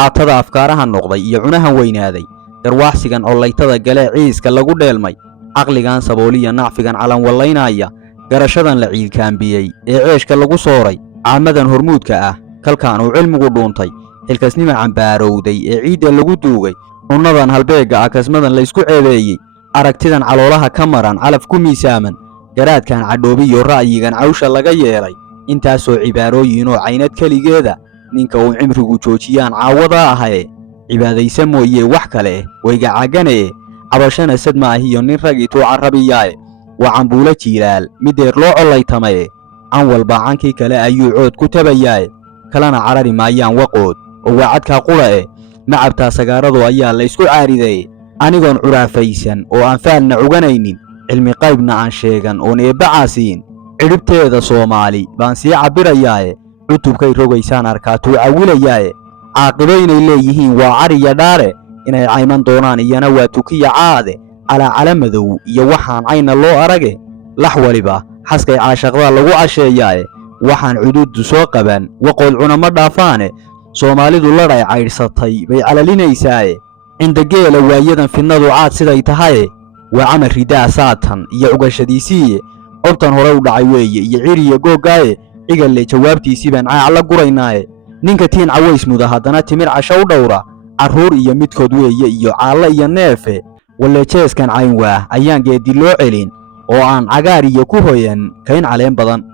caatada afkaaraha noqday iyo cunahan weynaaday garwaaqsigan collaytada galee ciiska lagu dheelmay caqligan sabooliya nacfigan calan wallaynaya garashadan la ciilkaambiyey ee ceeshka lagu sooray caamadan hormuudka ah kalkaan uu cilmigu dhuuntay xilkasnima cambaarowday ee ciidda lagu duugay cunnadan halbeegga ah kasmadan la isku ceebeeyey aragtidan caloolaha ka maran calaf ku miisaaman garaadkan cadhoobiyo ra'yigan cawsha laga yeelay intaasoo cibaarooyin oo caynad keligeeda ninka uu cimrigu joojiyaan caawada ahaye cibaadaysa mooyee wax kale wayga cagane cabashana sad maahiyo nin rag ituu carabiyaaye waa cambuulo jiilaal mideer loo collaytamaye can walba cankii kale ayuu cood ku tabayaaye kalena carari maayaan waqood oo waa cadkaa qura macabtaa sagaaradu ayaa la isku caaridaye anigoon curaafaysan oo aan faalna cuganaynin cilmi qaybna aan sheegan oon eebbacaasiin cidhibteeda Soomaali baan sii cabirayaaye cutubkay rogaysaan arkaatu cawilayaaye caaqibo inay leeyihiin waa cariya dhaare inay cayman doonaan iyana waa tukiya caade cala madow iyo waxaan cayna loo arage lax waliba xaskay caashaqda lagu casheeyaaye waxaan cududu soo qaban waqood cunama dhaafaane Soomaalidu ladhay cayrsatay bay calalineysaaye inda geela waayadan fidnadu caad siday tahay waa camal ridaa saatan iyo cugashadiisii qobtan hore u dhacay weeye iyo ciriya googaaye cigalle jawaabtiisii baan caac la guraynaaye ninka tiin caways muda haddana timir casho u dhowra carruur iyo midkood weeye iyo caalla iyo neefe waleejeeskan cayn waa ayaan geedi loo celin oo aan cagaar iyo ku hoyan kayn caleen badan